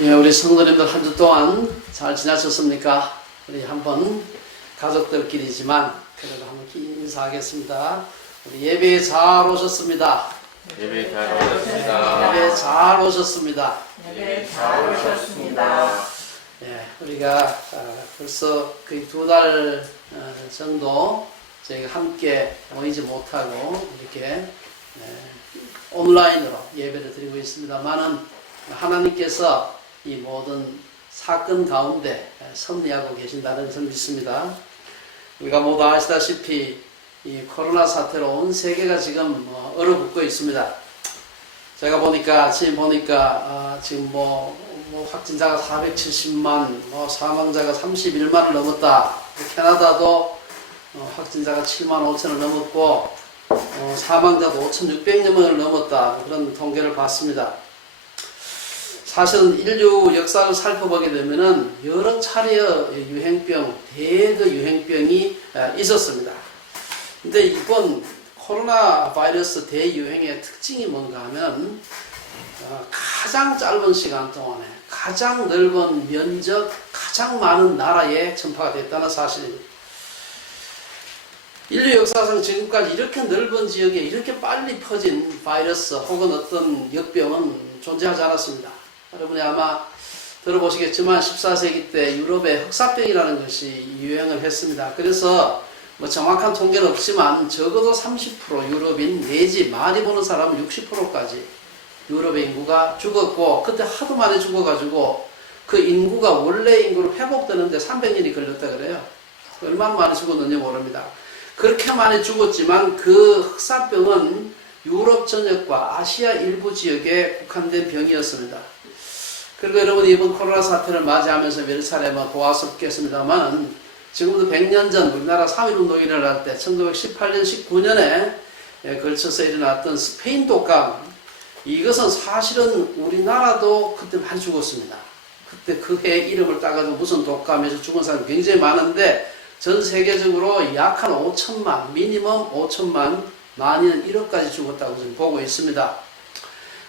예, 우리 성도님들 한 주 동안 잘 지나셨습니까? 우리 한번 가족들끼리지만 그래도 한번 인사하겠습니다. 우리 예배에 잘 오셨습니다. 예배 잘 오셨습니다. 예배 잘 오셨습니다. 예배 잘 오셨습니다. 예, 우리가 벌써 거의 2달 정도 저희가 함께 모이지 못하고 이렇게 온라인으로 예배를 드리고 있습니다만은 하나님께서 이 모든 사건 가운데 섭리하고 계신다는 것을 믿습니다. 우리가 모두 아시다시피 이 코로나 사태로 온 세계가 지금 얼어붙고 있습니다. 제가 보니까 지금 확진자가 470만, 사망자가 31만을 넘었다. 캐나다도 확진자가 7만 5천을 넘었고 사망자도 5,600여 명을 넘었다. 그런 통계를 봤습니다. 사실은 인류 역사를 살펴보게 되면은 여러 차례의 유행병, 대거 유행병이 있었습니다. 근데 이번 코로나 바이러스 대유행의 특징이 뭔가 하면 가장 짧은 시간 동안에 가장 넓은 면적, 가장 많은 나라에 전파가 됐다는 사실입니다. 인류 역사상 지금까지 이렇게 넓은 지역에 이렇게 빨리 퍼진 바이러스 혹은 어떤 역병은 존재하지 않았습니다. 여러분이 아마 들어보시겠지만 14세기 때 유럽에 흑사병이라는 것이 유행을 했습니다. 그래서 정확한 통계는 없지만 적어도 30% 유럽인 내지 많이 보는 사람은 60%까지 유럽의 인구가 죽었고 그때 하도 많이 죽어가지고 그 인구가 원래 인구로 회복되는데 300년이 걸렸다 그래요. 얼마나 많이 죽었는지 모릅니다. 그렇게 많이 죽었지만 그 흑사병은 유럽 전역과 아시아 일부 지역에 국한된 병이었습니다. 그리고 여러분이 이번 코로나 사태를 맞이하면서 몇 차례 보았었겠습니다만 지금부터 100년 전 우리나라 3.1운동이 일어날 때 1918년, 19년에 걸쳐서 일어났던 스페인 독감, 이것은 사실은 우리나라도 그때 많이 죽었습니다. 그때 그 해 이름을 따가지고 무슨 독감에서 죽은 사람이 굉장히 많은데 전 세계적으로 약 한 5천만, 미니멈 5천만, 많이는 1억까지 죽었다고 지금 보고 있습니다.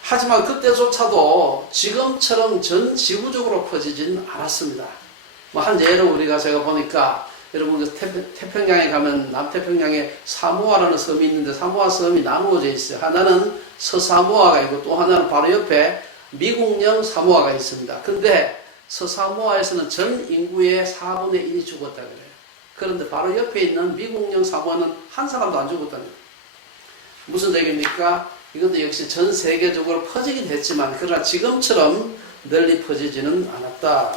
하지만 그때조차도 지금처럼 전 지구적으로 퍼지지는 않았습니다. 한 예로 제가 보니까 여러분 태평양에 가면 남태평양에 사모아라는 섬이 있는데 사모아 섬이 나누어져 있어요. 하나는 서사모아가 있고 또 하나는 바로 옆에 미국령 사모아가 있습니다. 근데 서사모아에서는 전 인구의 4분의 1이 죽었다 그래요. 그런데 바로 옆에 있는 미국령 사모아는 한 사람도 안 죽었다는 거예요. 무슨 얘기입니까? 이것도 역시 전 세계적으로 퍼지긴 했지만 그러나 지금처럼 널리 퍼지지는 않았다.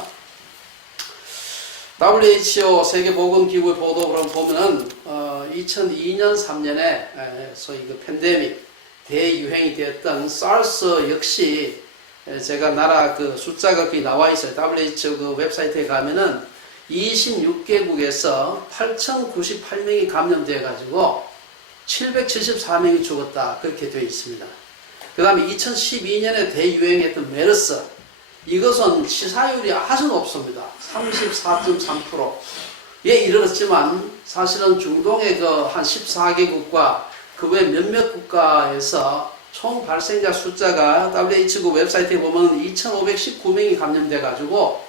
WHO 세계보건기구의 보도를 보면은 2002년 3년에 소위 그 팬데믹 대유행이 되었던 SARS 역시 제가 나라 그 숫자가 거기 나와 있어요. WHO 그 웹사이트에 가면은 26개국에서 8,098명이 감염되어 가지고 774명이 죽었다. 그렇게 되어 있습니다. 그 다음에 2012년에 대유행했던 메르스, 이것은 치사율이 아주 높습니다. 34.3%에 이르렀지만 사실은 중동의 그 한 14개국과 그 외 몇몇 국가에서 총 발생자 숫자가 WHO 웹사이트에 보면 2,519명이 감염돼 가지고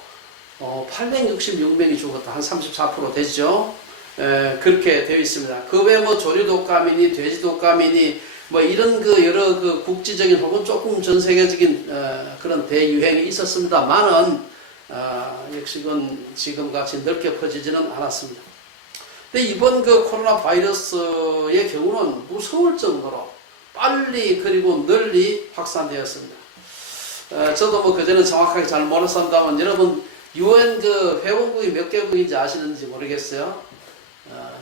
866명이 죽었다. 한 34% 되죠. 그렇게 되어 있습니다. 그 외에 조류 독감이니 돼지 독감이니 이런 그 여러 그 국지적인 혹은 조금 전 세계적인 그런 대유행이 있었습니다만은 역시 그건 지금같이 넓게 퍼지지는 않았습니다. 근데 이번 그 코로나 바이러스의 경우는 무서울 정도로 빨리 그리고 널리 확산되었습니다. 저도 그전에 정확하게 잘 몰랐습니다만 여러분 UN 그 회원국이 몇 개국인지 아시는지 모르겠어요.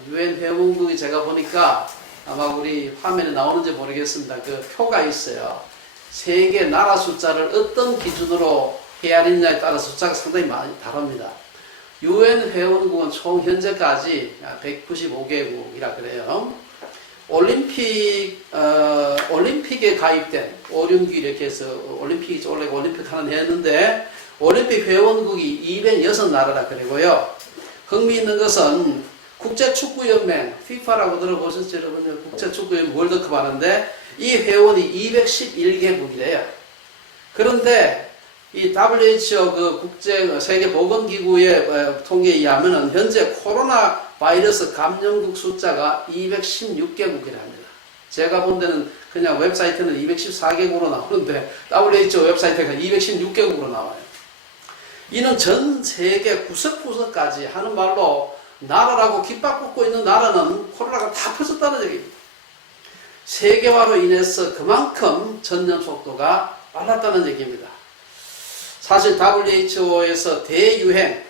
UN 회원국이 제가 보니까 아마 우리 화면에 나오는지 모르겠습니다. 그 표가 있어요. 세계 나라 숫자를 어떤 기준으로 헤아리느냐에 따라 숫자가 상당히 많이 다릅니다. UN 회원국은 총 현재까지 195개국이라 그래요. 올림픽에 가입된 오륜기 이렇게 해서 올림픽 하는 해였는데 올림픽 회원국이 206나라라 그러고요. 흥미있는 것은 국제축구연맹 FIFA라고 들어보셨죠 여러분? 국제축구연맹 월드컵 하는데 이 회원이 211개국이래요. 그런데 이 WHO 그 국제 세계 보건기구의 통계에 의하면은 현재 코로나 바이러스 감염국 숫자가 216개국이라 합니다. 제가 본 데는 그냥 웹사이트는 214개국으로 나오는데 WHO 웹사이트가 216개국으로 나와요. 이는 전 세계 구석구석까지 하는 말로 나라라고 깃발꽂고 있는 나라는 코로나가 다 퍼졌다는 얘기입니다. 세계화로 인해서 그만큼 전염 속도가 빨랐다는 얘기입니다. 사실 WHO에서 대유행,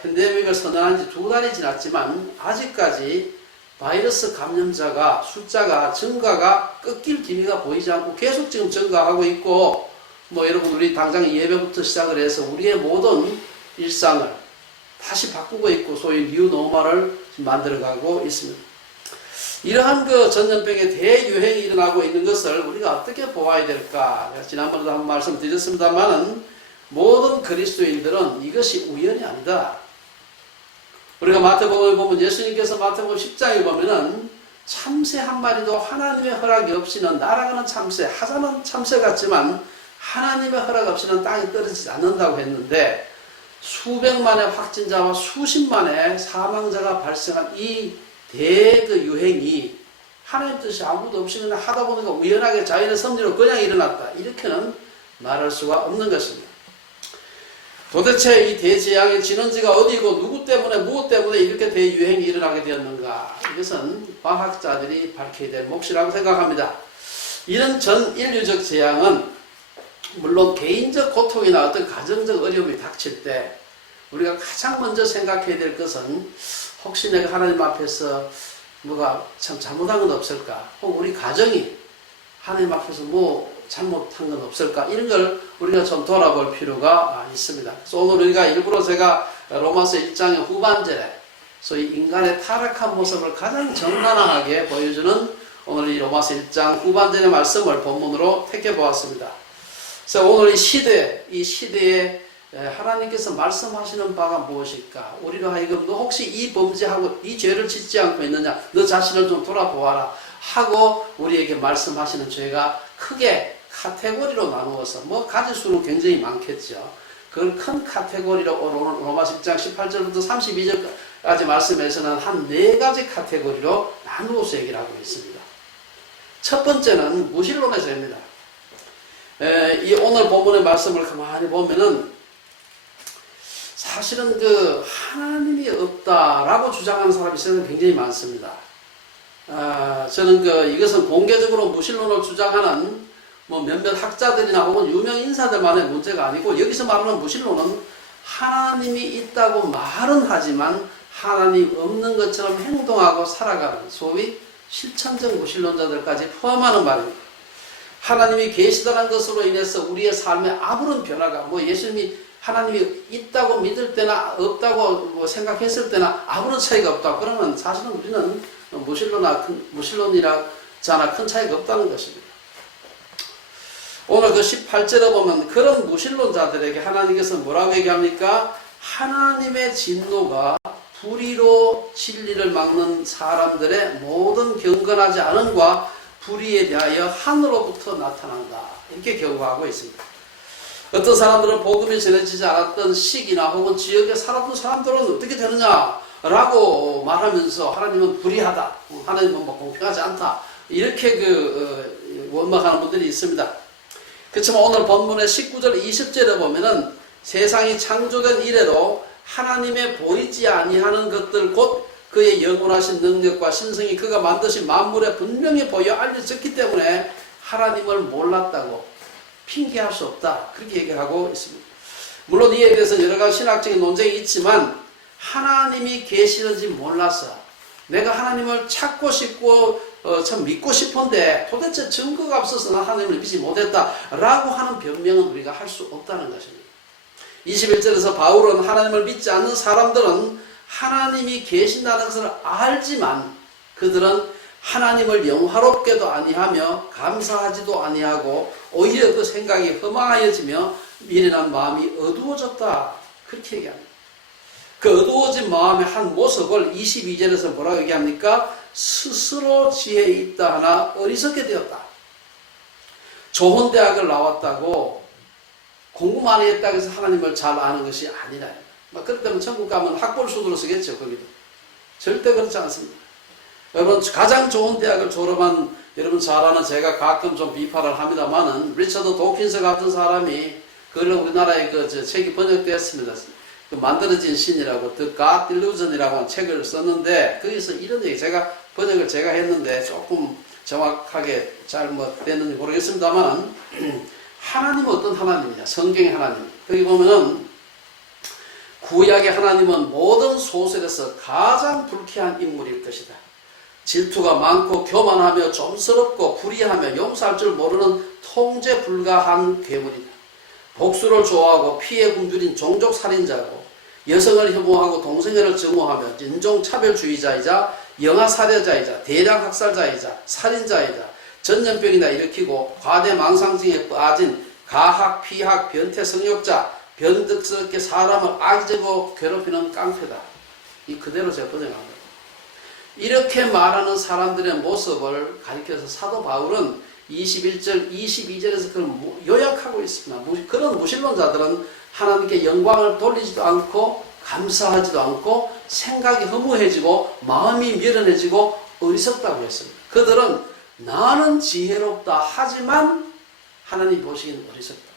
팬데믹을 선언한 지 2달이 지났지만 아직까지 바이러스 감염자가 숫자가 증가가 꺾일 기미가 보이지 않고 계속 지금 증가하고 있고, 뭐 여러분 우리 당장 예배부터 시작을 해서 우리의 모든 일상을 다시 바꾸고 있고 소위 뉴노멀을 만들어가고 있습니다. 이러한 그 전염병의 대유행이 일어나고 있는 것을 우리가 어떻게 보아야 될까? 지난번에도 한번 말씀드렸습니다만은 모든 그리스도인들은 이것이 우연이 아니다. 우리가 마태복음을 보면 예수님께서 마태복음 10장에 보면은 참새 한 마리도 하나님의 허락이 없이는 날아가는 참새, 하자는 참새 같지만 하나님의 허락 없이는 땅에 떨어지지 않는다고 했는데 수백만의 확진자와 수십만의 사망자가 발생한 이 대유행이 하나님 뜻이 아무도 없이 그냥 하다 보니까 우연하게 자연의 섭리로 그냥 일어났다. 이렇게는 말할 수가 없는 것입니다. 도대체 이 대재앙의 진원지가 어디고 누구 때문에 무엇 때문에 이렇게 대유행이 일어나게 되었는가? 이것은 과학자들이 밝혀야 될 몫이라고 생각합니다. 이런 전 인류적 재앙은 물론 개인적 고통이나 어떤 가정적 어려움이 닥칠 때 우리가 가장 먼저 생각해야 될 것은 혹시 내가 하나님 앞에서 뭐가 참 잘못한 건 없을까? 혹은 우리 가정이 하나님 앞에서 뭐 잘못한 건 없을까? 이런 걸 우리가 좀 돌아볼 필요가 있습니다. 그래서 오늘 우리가 일부러 제가 로마서 1장의 후반절에 소위 인간의 타락한 모습을 가장 정당하게 보여주는 오늘 이 로마서 1장 후반절의 말씀을 본문으로 택해 보았습니다. 그래서 오늘 이 시대에 하나님께서 말씀하시는 바가 무엇일까? 우리로 하여금 너 혹시 이 범죄하고 이 죄를 짓지 않고 있느냐? 너 자신을 좀 돌아보아라 하고 우리에게 말씀하시는 죄가 크게 카테고리로 나누어서 뭐 가질 수는 굉장히 많겠죠. 그걸 큰 카테고리로 로마서 10장 18절부터 32절까지 말씀에서는 한 4가지 카테고리로 나누어서 얘기를 하고 있습니다. 첫 번째는 무신론의 죄입니다. 이 오늘 본문의 말씀을 가만히 보면은 사실은 그 하나님이 없다라고 주장하는 사람이 세상에 굉장히 많습니다. 저는 이것은 공개적으로 무신론을 주장하는 뭐 몇몇 학자들이나 혹은 유명 인사들만의 문제가 아니고 여기서 말하는 무신론은 하나님이 있다고 말은 하지만 하나님 없는 것처럼 행동하고 살아가는 소위 실천적 무신론자들까지 포함하는 말입니다. 하나님이 계시다는 것으로 인해서 우리의 삶에 아무런 변화가 뭐 예수님이 하나님이 있다고 믿을 때나 없다고 뭐 생각했을 때나 아무런 차이가 없다. 그러면 사실은 우리는 무신론이라잖아 큰 차이가 없다는 것입니다. 오늘 그 18절에 보면 그런 무신론자들에게 하나님께서 뭐라고 얘기합니까? 하나님의 진노가 불의로 진리를 막는 사람들의 모든 경건하지 않음과 불의에 대하여 하늘로부터 나타난다. 이렇게 경고하고 있습니다. 어떤 사람들은 복음이 전해지지 않았던 시기나 혹은 지역에 살았던 사람들은 어떻게 되느냐라고 말하면서 하나님은 불의하다. 하나님은 뭐 공평하지 않다. 이렇게 원망하는 분들이 있습니다. 그렇지만 오늘 본문의 19절 20절에 보면은 세상이 창조된 이래로 하나님의 보이지 아니하는 것들 곧 그의 영원하신 능력과 신성이 그가 만드신 만물에 분명히 보여 알려졌기 때문에 하나님을 몰랐다고 핑계할 수 없다. 그렇게 얘기하고 있습니다. 물론 이에 대해서 여러 가지 신학적인 논쟁이 있지만 하나님이 계시는지 몰라서 내가 하나님을 찾고 싶고 참 믿고 싶은데 도대체 증거가 없어서 나 하나님을 믿지 못했다라고 하는 변명은 우리가 할 수 없다는 것입니다. 21절에서 바울은 하나님을 믿지 않는 사람들은 하나님이 계신다는 것을 알지만 그들은 하나님을 영화롭게도 아니하며 감사하지도 아니하고 오히려 그 생각이 허망하여지며 미련한 마음이 어두워졌다. 그렇게 얘기합니다. 그 어두워진 마음의 한 모습을 22절에서 뭐라고 얘기합니까? 스스로 지혜 있다 하나 어리석게 되었다. 좋은 대학을 나왔다고 공부 많이 했다고 해서 하나님을 잘 아는 것이 아니라. 그렇다면 천국 가면 학벌 순으로 쓰겠죠, 거기도. 절대 그렇지 않습니다. 여러분, 가장 좋은 대학을 졸업한 여러분 잘 아는, 제가 가끔 좀 비판을 합니다만은, 리처드 도킨스 같은 사람이, 그걸 우리나라에 책이 번역되었습니다. 그 만들어진 신이라고, The God Delusion이라고 하는 책을 썼는데, 거기서 이런 얘기, 번역을 제가 했는데, 조금 정확하게 잘못됐는지 모르겠습니다만, 하나님은 어떤 하나님이냐? 성경의 하나님. 거기 보면은, 구약의 하나님은 모든 소설에서 가장 불쾌한 인물일 것이다. 질투가 많고 교만하며 좀스럽고 불의하며 용서할 줄 모르는 통제 불가한 괴물이다. 복수를 좋아하고 피해 굶주린 종족살인자고, 여성을 혐오하고 동성애를 증오하며 인종차별주의자이자 영아살해자이자 대량학살자이자 살인자이자 전염병이나 일으키고 과대망상증에 빠진 가학, 피학, 변태 성욕자, 변덕스럽게 사람을 악의적으로 괴롭히는 깡패다. 이 그대로 제가 번역합니다. 이렇게 말하는 사람들의 모습을 가리켜서 사도 바울은 21절, 22절에서 그걸 요약하고 있습니다. 그런 무신론자들은 하나님께 영광을 돌리지도 않고 감사하지도 않고 생각이 허무해지고 마음이 미련해지고 어리석다고 했습니다. 그들은 나는 지혜롭다 하지만 하나님 보시기엔 어리석다.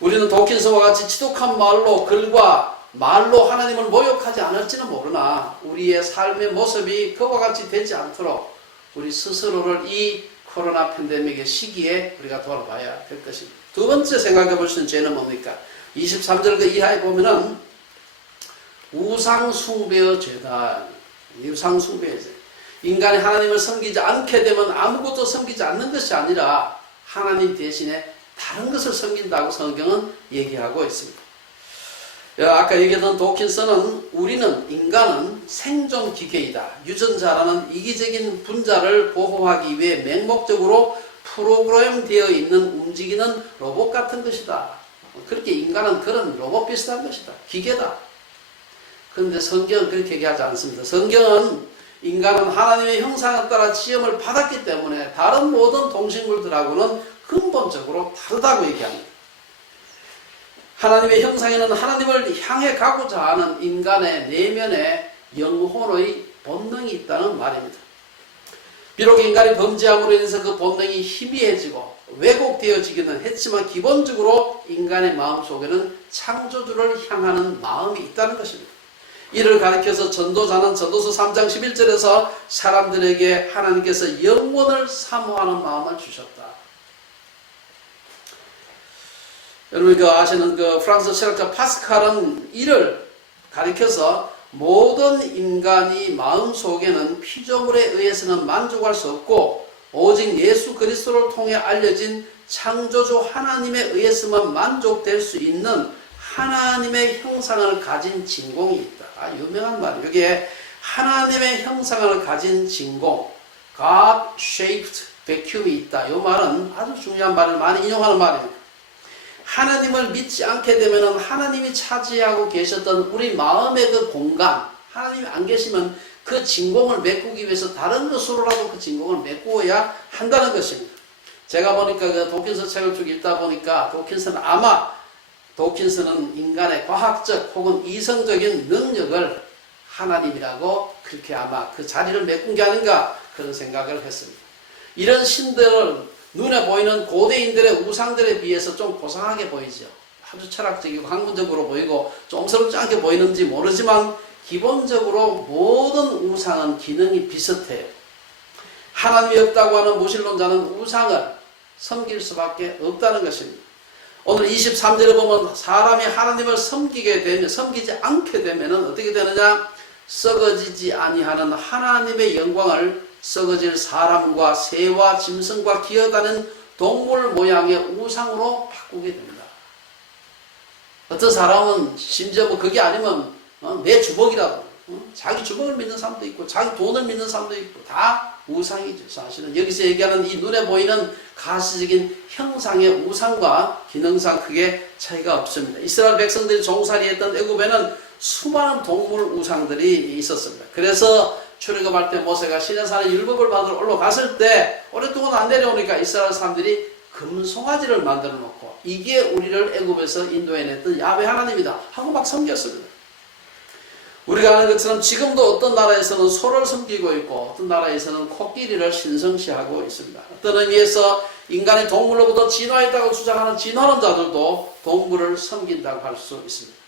우리는 도킨스와 같이 지독한 말로, 글과 말로 하나님을 모욕하지 않을지는 모르나 우리의 삶의 모습이 그와 같이 되지 않도록 우리 스스로를 이 코로나 팬데믹의 시기에 우리가 돌아봐야 될 것입니다. 두 번째 생각해 볼 수 있는 죄는 뭡니까? 23절 그 이하에 보면은 우상숭배의 죄다. 우상숭배의 죄. 인간이 하나님을 섬기지 않게 되면 아무것도 섬기지 않는 것이 아니라 하나님 대신에 다른 것을 섬긴다고 성경은 얘기하고 있습니다. 아까 얘기했던 도킨스는 우리는, 인간은 생존 기계이다. 유전자라는 이기적인 분자를 보호하기 위해 맹목적으로 프로그램 되어 있는 움직이는 로봇 같은 것이다. 그렇게 인간은 그런 로봇 비슷한 것이다. 기계다. 그런데 성경은 그렇게 얘기하지 않습니다. 성경은 인간은 하나님의 형상에 따라 지음을 받았기 때문에 다른 모든 동식물들하고는 근본적으로 다르다고 얘기합니다. 하나님의 형상에는 하나님을 향해 가고자 하는 인간의 내면에 영혼의 본능이 있다는 말입니다. 비록 인간이 범죄함으로 인해서 그 본능이 희미해지고 왜곡되어지기는 했지만 기본적으로 인간의 마음속에는 창조주를 향하는 마음이 있다는 것입니다. 이를 가리켜서 전도자는 전도서 3장 11절에서 사람들에게 하나님께서 영원을 사모하는 마음을 주셨다. 여러분 아시는 프랑스 철학자 파스칼은 이를 가리켜서 모든 인간이 마음속에는 피조물에 의해서는 만족할 수 없고 오직 예수 그리스도를 통해 알려진 창조주 하나님에 의해서만 만족될 수 있는 하나님의 형상을 가진 진공이 있다. 유명한 말이에요. 여기에 하나님의 형상을 가진 진공, God-shaped vacuum이 있다. 이 말은 아주 중요한 말을 많이 인용하는 말입니다. 하나님을 믿지 않게 되면 하나님이 차지하고 계셨던 우리 마음의 그 공간, 하나님이 안 계시면 그 진공을 메꾸기 위해서 다른 것으로라도 그 진공을 메꾸어야 한다는 것입니다. 제가 보니까 그 도킨스 책을 쭉 읽다 보니까 도킨스는 인간의 과학적 혹은 이성적인 능력을 하나님이라고 그렇게 아마 그 자리를 메꾼 게 아닌가 그런 생각을 했습니다. 이런 신들은 눈에 보이는 고대인들의 우상들에 비해서 좀 고상하게 보이죠. 아주 철학적이고 학문적으로 보이고 좀스럽지 않게 보이는지 모르지만 기본적으로 모든 우상은 기능이 비슷해요. 하나님이 없다고 하는 무신론자는 우상을 섬길 수밖에 없다는 것입니다. 오늘 23절에 보면 사람이 하나님을 섬기지 않게 되면 어떻게 되느냐? 썩어지지 아니하는 하나님의 영광을 썩어질 사람과 새와 짐승과 기어다니는 동물 모양의 우상으로 바꾸게 됩니다. 어떤 사람은 심지어 그게 아니면 내 주먹이라도 자기 주먹을 믿는 사람도 있고 자기 돈을 믿는 사람도 있고 다 우상이죠. 사실은 여기서 얘기하는 이 눈에 보이는 가시적인 형상의 우상과 기능상 크게 차이가 없습니다. 이스라엘 백성들이 종살이했던 애굽에는 수많은 동물 우상들이 있었습니다. 그래서 출애굽할 때 모세가 시내산에 율법을 받으러 올라갔을 때 오랫동안 안 내려오니까 이스라엘 사람들이 금송아지를 만들어 놓고 이게 우리를 애굽에서 인도해냈던 야훼 하나님이다 하고 막 섬겼습니다. 우리가 아는 것처럼 지금도 어떤 나라에서는 소를 섬기고 있고 어떤 나라에서는 코끼리를 신성시하고 있습니다. 어떤 의미에서 인간이 동물로부터 진화했다고 주장하는 진화론자들도 동물을 섬긴다고 할 수 있습니다.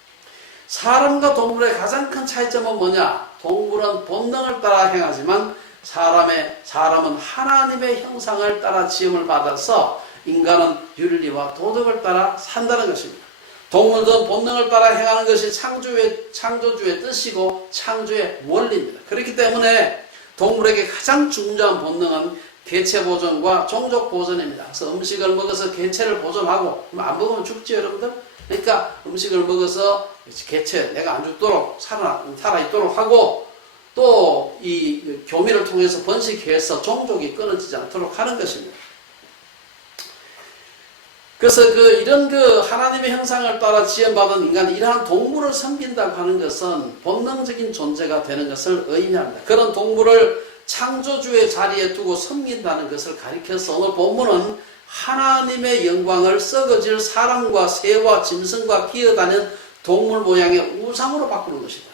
사람과 동물의 가장 큰 차이점은 뭐냐? 동물은 본능을 따라 행하지만 사람은 하나님의 형상을 따라 지음을 받아서 인간은 윤리와 도덕을 따라 산다는 것입니다. 동물들은 본능을 따라 행하는 것이 창조주의 뜻이고 창조의 원리입니다. 그렇기 때문에 동물에게 가장 중요한 본능은 개체 보존과 종족 보존입니다. 그래서 음식을 먹어서 개체를 보존하고 안 먹으면 죽지요, 여러분들? 그러니까 음식을 먹어서 개체, 내가 안 죽도록 살아있도록 하고 또 이 교미를 통해서 번식해서 종족이 끊어지지 않도록 하는 것입니다. 그래서 이런 하나님의 형상을 따라 지음받은 인간이 이러한 동물을 섬긴다고 하는 것은 본능적인 존재가 되는 것을 의미합니다. 그런 동물을 창조주의 자리에 두고 섬긴다는 것을 가리켜서 오늘 본문은 하나님의 영광을 썩어질 사람과 새와 짐승과 기어다니는 동물 모양의 우상으로 바꾸는 것이다.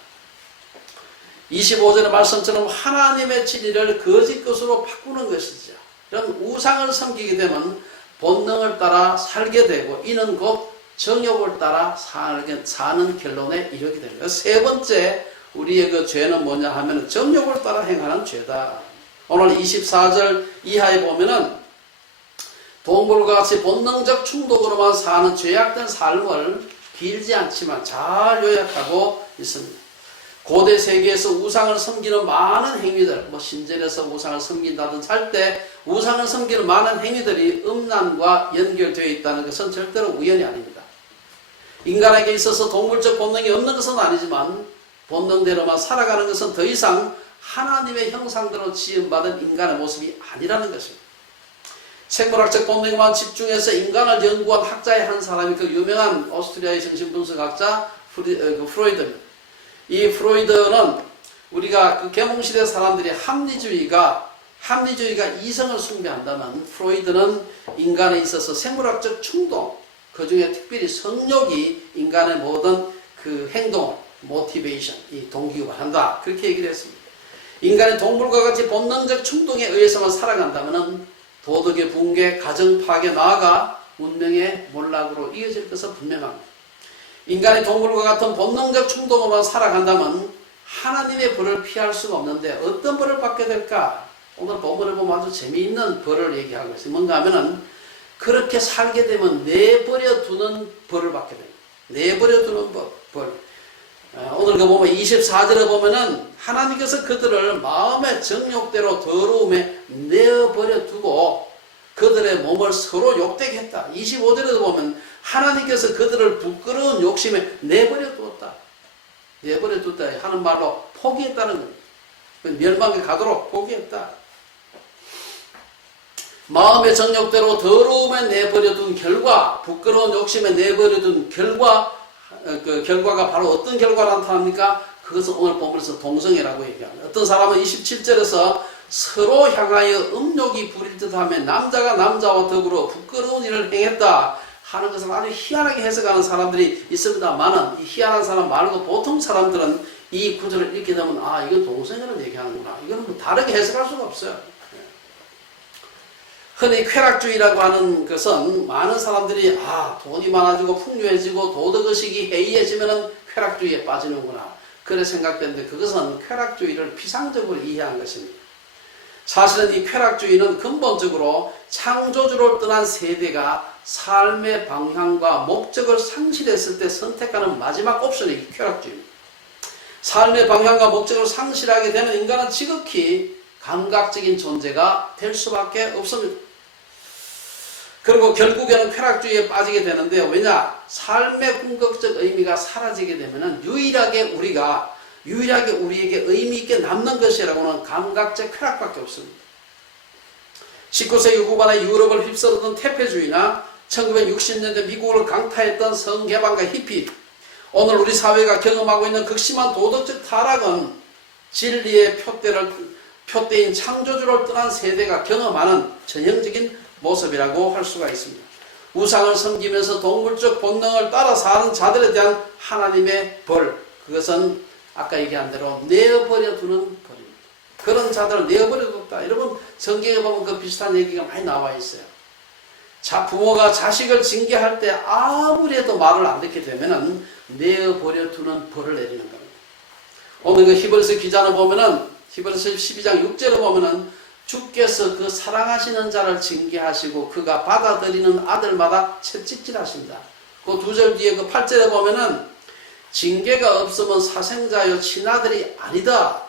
25절의 말씀처럼 하나님의 진리를 거짓 것으로 바꾸는 것이죠. 이런 우상을 섬기게 되면 본능을 따라 살게 되고 이는 곧 정욕을 따라 사는 결론에 이르게 됩니다. 세 번째 우리의 죄는 뭐냐 하면 정욕을 따라 행하는 죄다. 오늘 24절 이하에 보면은 동물과 같이 본능적 충동으로만 사는 죄악된 삶을 길지 않지만 잘 요약하고 있습니다. 고대 세계에서 우상을 섬기는 많은 행위들, 신전에서 우상을 섬긴다든지 할 때 우상을 섬기는 많은 행위들이 음란과 연결되어 있다는 것은 절대로 우연이 아닙니다. 인간에게 있어서 동물적 본능이 없는 것은 아니지만 본능대로만 살아가는 것은 더 이상 하나님의 형상대로 지음받은 인간의 모습이 아니라는 것입니다. 생물학적 본능에만 집중해서 인간을 연구한 학자의 한 사람이 유명한 오스트리아의 정신분석학자 프로이드입니다. 이 프로이드는 우리가 계몽시대 사람들이 합리주의가 이성을 숭배한다면 프로이드는 인간에 있어서 생물학적 충동, 그 중에 특별히 성욕이 인간의 모든 행동, 모티베이션, 이 동기가 한다. 그렇게 얘기를 했습니다. 인간의 동물과 같이 본능적 충동에 의해서만 살아간다면 도덕의 붕괴, 가정 파괴, 나아가 운명의 몰락으로 이어질 것은 분명합니다. 인간이 동물과 같은 본능적 충동으로만 살아간다면 하나님의 벌을 피할 수가 없는데 어떤 벌을 받게 될까? 오늘 본문을 보면 아주 재미있는 벌을 얘기하고 있어요. 뭔가 하면은 그렇게 살게 되면 내버려 두는 벌을 받게 됩니다. 내버려 두는 벌. 오늘 보면 24절에 보면은 하나님께서 그들을 마음의 정욕대로 더러움에 내버려 두고 그들의 몸을 서로 욕되게 했다. 25절에도 보면 하나님께서 그들을 부끄러운 욕심에 내버려 두었다. 내버려 뒀다 하는 말로 포기했다는 겁니다. 멸망에 가도록 포기했다. 마음의 정욕대로 더러움에 내버려 둔 결과, 부끄러운 욕심에 내버려 둔 결과, 그 결과가 바로 어떤 결과가 나타납니까? 그것은 오늘 본문에서 동성애라고 얘기합니다. 어떤 사람은 27절에서 서로 향하여 음욕이 부릴 듯하며 남자가 남자와 더불어 부끄러운 일을 행했다 하는 것을 아주 희한하게 해석하는 사람들이 있습니다만은 이 희한한 사람 말고 보통 사람들은 이 구절을 읽게 되면 이건 동성애를 얘기하는구나. 이거는 뭐 다르게 해석할 수가 없어요. 흔히 쾌락주의라고 하는 것은 많은 사람들이 돈이 많아지고 풍요해지고 도덕의식이 해이해지면 쾌락주의에 빠지는구나. 그래 생각되는데 그것은 쾌락주의를 피상적으로 이해한 것입니다. 사실은 이 쾌락주의는 근본적으로 창조주를 떠난 세대가 삶의 방향과 목적을 상실했을 때 선택하는 마지막 옵션이 쾌락주의입니다. 삶의 방향과 목적을 상실하게 되면 인간은 지극히 감각적인 존재가 될 수밖에 없습니다. 그리고 결국에는 쾌락주의에 빠지게 되는데요. 왜냐? 삶의 궁극적 의미가 사라지게 되면 유일하게 우리에게 의미 있게 남는 것이라고는 감각적 쾌락밖에 없습니다. 19세기 후반에 유럽을 휩쓸었던 태폐주의나 1960년대 미국을 강타했던 성개방과 히피, 오늘 우리 사회가 경험하고 있는 극심한 도덕적 타락은 진리의 표대인 창조주를 떠난 세대가 경험하는 전형적인 모습이라고 할 수가 있습니다. 우상을 섬기면서 동물적 본능을 따라 사는 자들에 대한 하나님의 벌, 그것은 아까 얘기한 대로 내어버려 두는 벌입니다. 그런 자들을 내어버려 뒀다. 여러분 성경에 보면 그 비슷한 얘기가 많이 나와 있어요. 자, 부모가 자식을 징계할 때 아무래도 말을 안 듣게 되면은 내어버려 두는 벌을 내리는 겁니다. 오늘 그 히브리서 기자는 보면은 히브리서 12장 6절에 보면은 주께서 그 사랑하시는 자를 징계하시고 그가 받아들이는 아들마다 채찍질하신다. 그 2절 뒤에 그 8절에 보면은 징계가 없으면 사생자여 친아들이 아니다.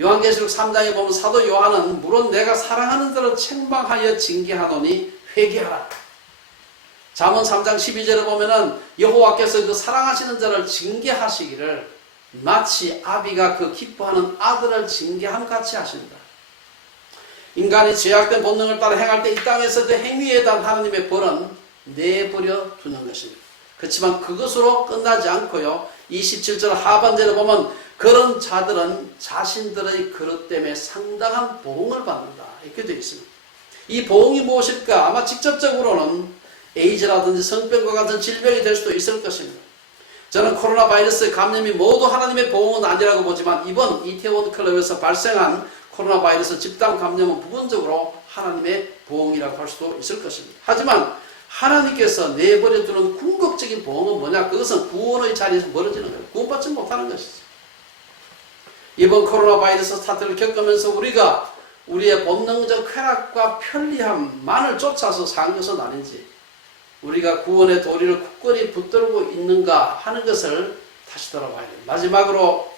요한계시록 3장에 보면 사도 요한은 물론 내가 사랑하는 자를 책망하여 징계하노니 회개하라. 잠언 3장 12절에 보면은 여호와께서 그 사랑하시는 자를 징계하시기를 마치 아비가 그 기뻐하는 아들을 징계함 같이 하신다. 인간이 죄악된 본능을 따라 행할 때 이 땅에서 그 행위에 대한 하나님의 벌은 내버려 두는 것입니다. 그렇지만 그것으로 끝나지 않고요. 27절 하반절에 보면 그런 자들은 자신들의 그릇 때문에 상당한 보응을 받는다. 이렇게 되어 있습니다. 이 보응이 무엇일까? 아마 직접적으로는 에이즈라든지 성병과 같은 질병이 될 수도 있을 것입니다. 저는 코로나 바이러스 감염이 모두 하나님의 보응은 아니라고 보지만 이번 이태원 클럽에서 발생한 코로나 바이러스 집단 감염은 부분적으로 하나님의 보응이라고 할 수도 있을 것입니다. 하지만 하나님께서 내버려 두는 궁극적인 보응은 뭐냐? 그것은 구원의 자리에서 멀어지는 거예요. 구원받지 못하는 것이죠. 이번 코로나 바이러스 사태를 겪으면서 우리가 우리의 본능적 쾌락과 편리함만을 쫓아서 산 것은 아닌지, 우리가 구원의 도리를 굳건히 붙들고 있는가 하는 것을 다시 돌아봐야 돼요. 마지막으로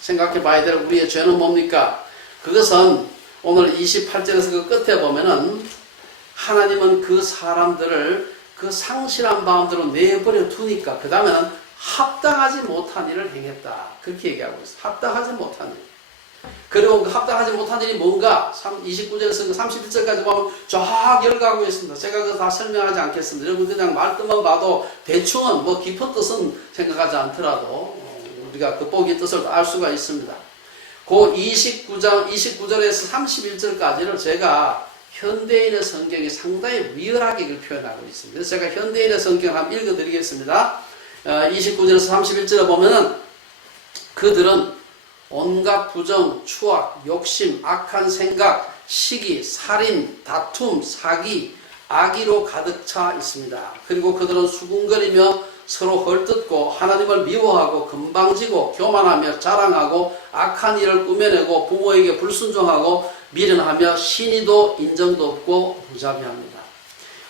생각해 봐야 될 우리의 죄는 뭡니까? 그것은 오늘 28절에서 그 끝에 보면은 하나님은 그 사람들을 그 상실한 마음대로 내버려 두니까 그 다음에는 합당하지 못한 일을 행했다. 그렇게 얘기하고 있어요. 합당하지 못한 일. 그리고 그 합당하지 못한 일이 뭔가 29절에서 31절까지 보면 쫙 열가고 있습니다. 제가 그거 다 설명하지 않겠습니다. 여러분 그냥 말뜻만 봐도 대충은 뭐 깊은 뜻은 생각하지 않더라도 우리가 그 보기의 뜻을 알 수가 있습니다. 그 29절에서 31절까지를 제가 현대인의 성경이 상당히 리얼하게 표현하고 있습니다. 그래서 제가 현대인의 성경을 한번 읽어드리겠습니다. 29절에서 31절에 보면은 그들은 온갖 부정, 추악, 욕심, 악한 생각, 시기, 살인, 다툼, 사기, 악의로 가득 차 있습니다. 그리고 그들은 수군거리며 서로 헐뜯고 하나님을 미워하고 건방지고 교만하며 자랑하고 악한 일을 꾸며내고 부모에게 불순종하고 미련하며 신의도 인정도 없고 무자비합니다.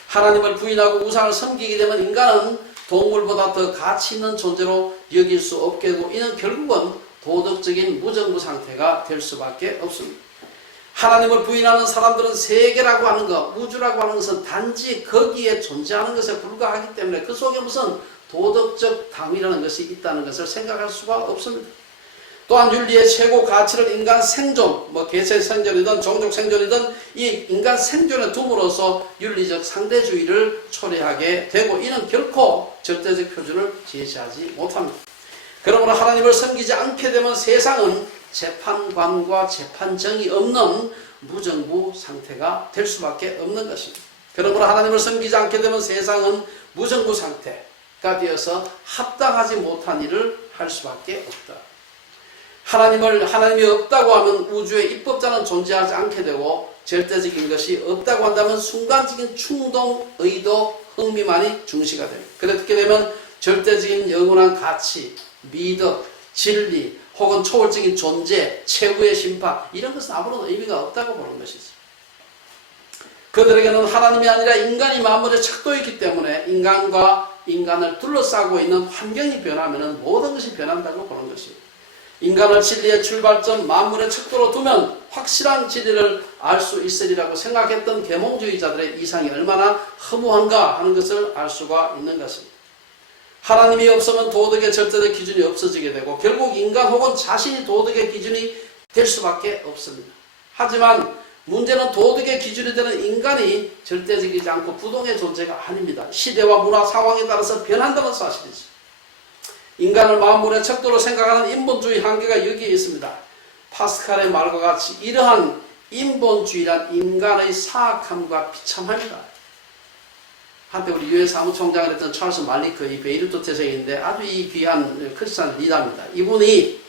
하나님을 부인하고 우상을 섬기게 되면 인간은 동물보다 더 가치 있는 존재로 여길 수 없게 되고 이는 결국은 도덕적인 무정부 상태가 될 수밖에 없습니다. 하나님을 부인하는 사람들은 세계라고 하는 것, 우주라고 하는 것은 단지 거기에 존재하는 것에 불과하기 때문에 그 속에 무슨 도덕적 당위라는 것이 있다는 것을 생각할 수가 없습니다. 또한 윤리의 최고 가치를 인간 생존, 개체 생존이든 종족 생존이든 이 인간 생존에 둠으로써 윤리적 상대주의를 초래하게 되고 이는 결코 절대적 표준을 제시하지 못합니다. 그러므로 하나님을 섬기지 않게 되면 세상은 재판관과 재판정이 없는 무정부 상태가 될 수밖에 없는 것입니다. 그러므로 하나님을 섬기지 않게 되면 세상은 무정부 상태가 되어서 합당하지 못한 일을 할 수밖에 없다. 하나님이 없다고 하면 우주에 입법자는 존재하지 않게 되고 절대적인 것이 없다고 한다면 순간적인 충동, 의도, 흥미만이 중시가 됩니다. 그렇게 되면 절대적인 영원한 가치, 미덕, 진리, 혹은 초월적인 존재, 최후의 심판 이런 것은 아무런 의미가 없다고 보는 것이죠. 그들에게는 하나님이 아니라 인간이 만물의 척도이기 때문에 인간과 인간을 둘러싸고 있는 환경이 변하면 모든 것이 변한다고 보는 것입니다. 인간을 진리의 출발점, 만물의 척도로 두면 확실한 진리를 알 수 있으리라고 생각했던 계몽주의자들의 이상이 얼마나 허무한가 하는 것을 알 수가 있는 것입니다. 하나님이 없으면 도덕의 절대적 기준이 없어지게 되고 결국 인간 혹은 자신이 도덕의 기준이 될 수밖에 없습니다. 하지만 문제는 도덕의 기준이 되는 인간이 절대적이지 않고 부동의 존재가 아닙니다. 시대와 문화 상황에 따라서 변한다는 사실이죠. 인간을 만물의 척도로 생각하는 인본주의 한계가 여기에 있습니다. 파스칼의 말과 같이 이러한 인본주의란 인간의 사악함과 비참함이다. 한때 우리 유엔 사무총장을 했던 찰스 말리크, 이 베이루트 태생인데 아주 이 귀한 크리스찬 리더입니다. 이분이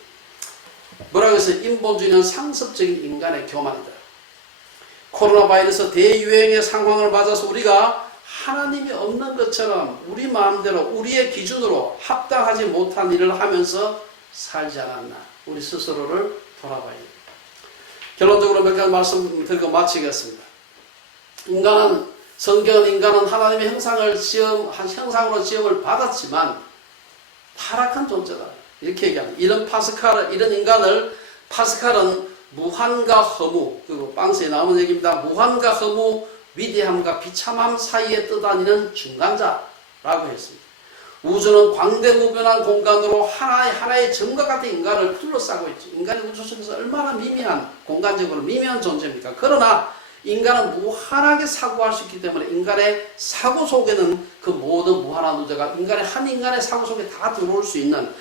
뭐라고 해서 인본주의는 상습적인 인간의 교만이다. 코로나 바이러스 대유행의 상황을 맞아서 우리가 하나님이 없는 것처럼 우리 마음대로 우리의 기준으로 합당하지 못한 일을 하면서 살지 않았나. 우리 스스로를 돌아봐야 됩니다. 결론적으로 몇 가지 말씀드리고 마치겠습니다. 성경은 인간은 하나님의 형상으로 지음을 받았지만 타락한 존재다. 이렇게 얘기합니다. 이런 인간을 파스칼은 무한과 허무, 그리고 빵스에 나오는 얘기입니다. 무한과 허무, 위대함과 비참함 사이에 떠다니는 중간자라고 했습니다. 우주는 광대무변한 공간으로 하나의 점과 같은 인간을 둘러싸고 있죠. 인간이 우주 속에서 얼마나 미미한, 공간적으로 미미한 존재입니까? 그러나 인간은 무한하게 사고할 수 있기 때문에 인간의 사고 속에는 그 모든 무한한 우주가 한 인간의 사고 속에 다 들어올 수 있는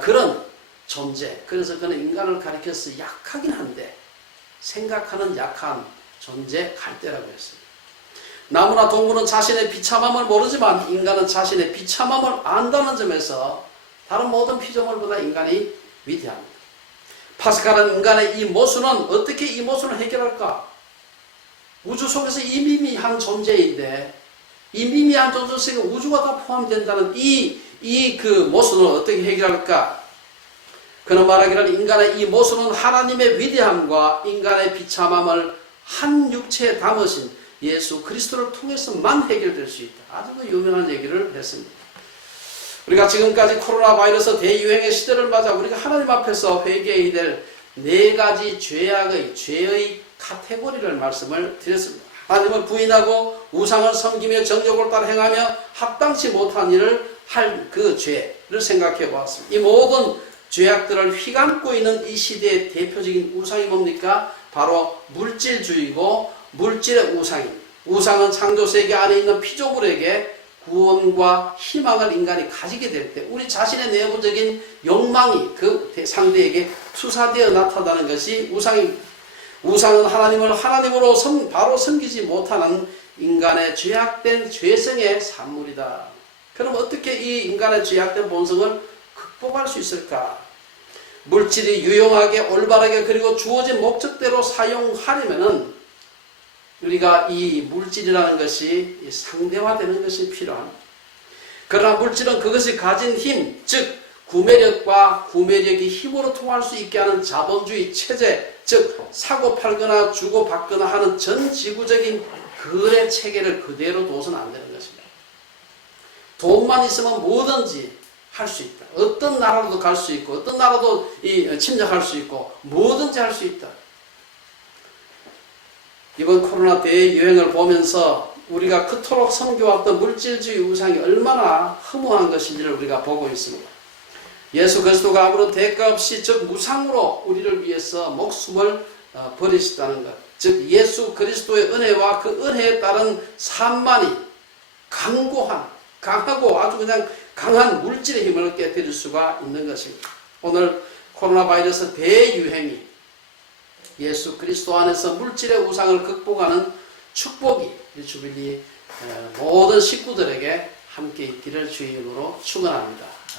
그런 존재. 그래서 그는 인간을 가리켜서 약하긴 한데 생각하는 약한 존재 갈대라고 했습니다. 나무나 동물은 자신의 비참함을 모르지만 인간은 자신의 비참함을 안다는 점에서 다른 모든 피조물보다 인간이 위대합니다. 파스칼은 인간의 이 모순은 어떻게 이 모순을 해결할까? 우주 속에서 이 미미한 존재인데 이 미미한 존재 속에 우주가 다 포함된다는 그 모순을 어떻게 해결할까? 그는 말하기를 인간의 이 모순은 하나님의 위대함과 인간의 비참함을 한 육체에 담으신 예수 그리스도를 통해서만 해결될 수 있다. 아주 그 유명한 얘기를 했습니다. 우리가 지금까지 코로나 바이러스 대유행의 시대를 맞아 우리가 하나님 앞에서 회개해야 될 네 가지 죄의 카테고리를 말씀을 드렸습니다. 하나님을 부인하고 우상을 섬기며 정욕을 따라 행하며 합당치 못한 일을 할 그 죄를 생각해 보았습니다. 이 모든 죄악들을 휘감고 있는 이 시대의 대표적인 우상이 뭡니까? 바로 물질주의고 물질의 우상입니다. 우상은 창조세계 안에 있는 피조물에게 구원과 희망을 인간이 가지게 될 때 우리 자신의 내부적인 욕망이 그 상대에게 투사되어 나타나는 것이 우상입니다. 우상은 하나님을 하나님으로 바로 섬기지 못하는 인간의 죄악된 죄성의 산물이다. 그럼 어떻게 이 인간의 죄악된 본성을 극복할 수 있을까? 물질이 유용하게 올바르게 그리고 주어진 목적대로 사용하려면은 우리가 이 물질이라는 것이 상대화되는 것이 필요합니다. 그러나 물질은 그것이 가진 힘, 즉 구매력과 구매력이 힘으로 통할 수 있게 하는 자본주의 체제, 즉 사고 팔거나 주고 받거나 하는 전 지구적인 거래 체계를 그대로 둬서는 안 되는 것입니다. 돈만 있으면 뭐든지 할 수 있다. 어떤 나라로도 갈 수 있고 어떤 나라도 침략할 수 있고 뭐든지 할 수 있다. 이번 코로나 대유행을 보면서 우리가 그토록 섬겨왔던 물질주의 우상이 얼마나 허무한 것인지를 우리가 보고 있습니다. 예수 그리스도가 아무런 대가 없이 즉 무상으로 우리를 위해서 목숨을 버리셨다는 것, 즉 예수 그리스도의 은혜와 그 은혜에 따른 삶만이 강하고 아주 그냥 강한 물질의 힘을 깨뜨릴 수가 있는 것입니다. 오늘 코로나 바이러스 대유행이 예수 그리스도 안에서 물질의 우상을 극복하는 축복이 이 주빌리 모든 식구들에게 함께 있기를 주의 이름으로 축원합니다.